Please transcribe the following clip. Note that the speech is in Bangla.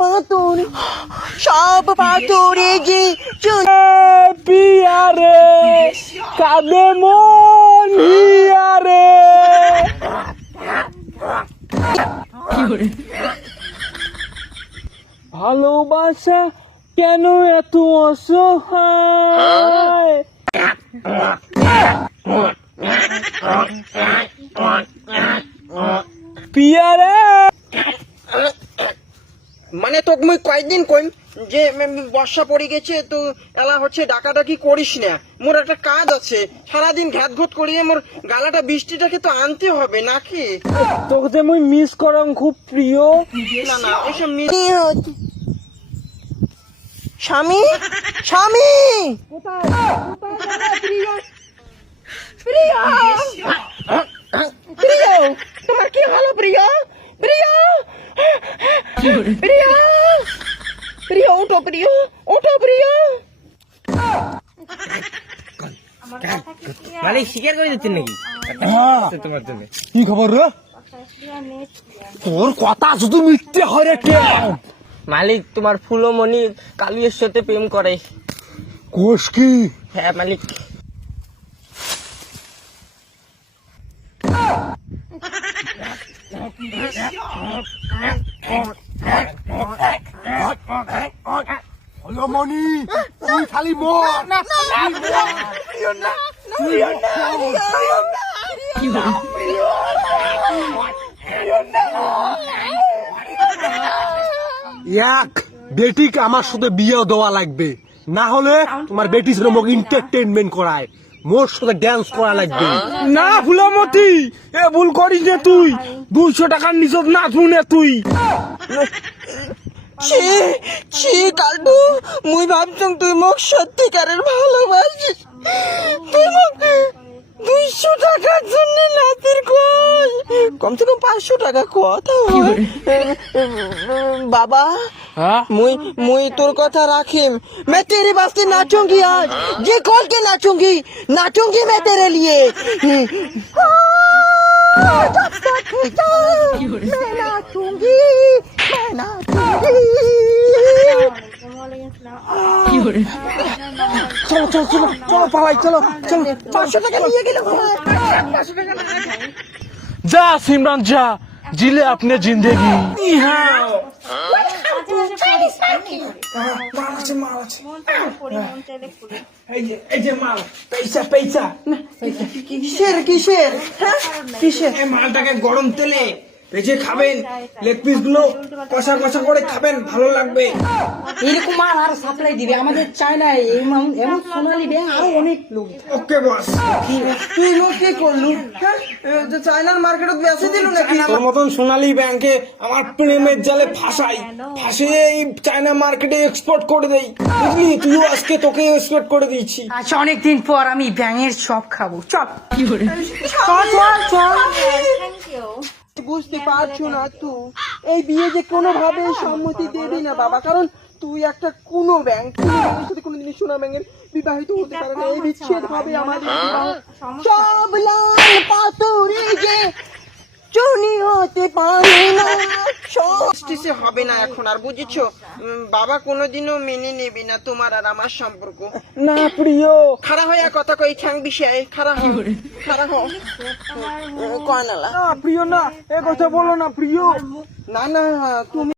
পাথর, সব পাথরে যে পিয়ারে কাঁদে মন হিয়ারে। ভালোবাসা কেন এত অসহায়? পিয়ারে মানে তোকে মুই কয়েকদিন কইম যে বর্ষা পড়ে গেছে, তো এলা হচ্ছে ডাকাডাকি করিস না, মোর একটা কাজ আছে, সারাদিন ঘ্যাত ঘুত করিয়ে মোর গালাটা বৃষ্টিটাকে তো আনতে হবে নাকি? তোকে যে মুই মিস করম খুব প্রিয়। না না ওইসব স্বামী স্বামী প্রিয় প্রিয় তোমার কি হলো প্রিয়? প্রিয় প্রিয় প্রিয় ওঠো, প্রিয় ওঠো, প্রিয়। মানে শিকার করে দিচ্ছেন নাকি তোমার জন্য? কি খবর রে? তোর কথা শুধু মিথ্যে হয় রে। মালিক তোমার ফুলমণি কালুয়ের সাথে প্রেম করে। কোষ কি? হ্যাঁ মালিক। ফুলমণি তুই খালি মর। এক বেটিকে আমার সাথে বিয়ে দেওয়া লাগবে, না হলে তোমার বেটি ছিল মোক এন্টারটেইনমেন্ট করায়, মোর সাথে ড্যান্স করা লাগবে। না ফুলমতি এ ভুল করিস না তুই, 200 টাকার নিচে না শুনে তুই। ছি ছি কালু, মুই ভাবছং তুই মোক সত্যিকারের ভালোবাসিস, তুই মোক 200 টাকার জন্য নাতির কই, কমসে কম 500 টাকা কথা হয়। বাবা मुई तोर कथा राखिम, मैं तेरे वास्ते नाचूंगी, आज ये खोल के नाचूंगी, नाचूंगी मैं तेरे लिए। मैं नाचूंगी, मैं नाचूंगी। চলো চলো চলো চলো পালাই, চলো চলো। 500 টাকা নিয়ে গেল। যা সিমরান যা, জিলে আপনি জিন্দেগি। কিসের কিসের কিসের? মালটাকে গরম তেলে ভেজে খাবেন, লেগ পিস গুলো কষা কষা করে খাবেন, ভালো লাগবে। এরকম মাল আর সাপ্লাই দিবে আমাদের চায়নায়, এমন সোনালী ব্যাংক আরো অনেক লোক। ওকে বস। তুই লোক কি করলু? হ্যাঁ, চায়নার মার্কেটত বেচে দিলু নাকি? তোর মতন সোনালী ব্যাংকে আমার প্রেমের জালে ফাঁসিয়ে এই চায়না মার্কেটে এক্সপোর্ট করে দেই, বুঝলি? তুইও আজকে তোকে এক্সপোর্ট করে দিচ্ছি। আচ্ছা অনেকদিন পর আমি ব্যাঙের চপ খাবো, চপ। বুঝতে পারছো না তুই এই বিয়ে যে কোনোভাবে সম্মতি দেবি না বাবা, কারণ তুই একটা কোনো ব্যাংক সাথে কোনোদিন সোনা ব্যাংকের বিবাহিত হতে পারে না, এই বিচ্ছেদ হবে আমাদের। সব লাল পাথরে যে চুনি হতে পারে না, সৃষ্টি হবে না এখন আর, বুঝেছো? বাবা কোনোদিনও মেনে নেবে না তোমার আর আমার সম্পর্ক। না প্রিয়, খাড়া হয়ে কথা কই ঠ্যাং বিষয়, খাড়া হ, খাড়া হ। কয় নালা না প্রিয়, না এ কথা বলো না প্রিয়। না না তুমি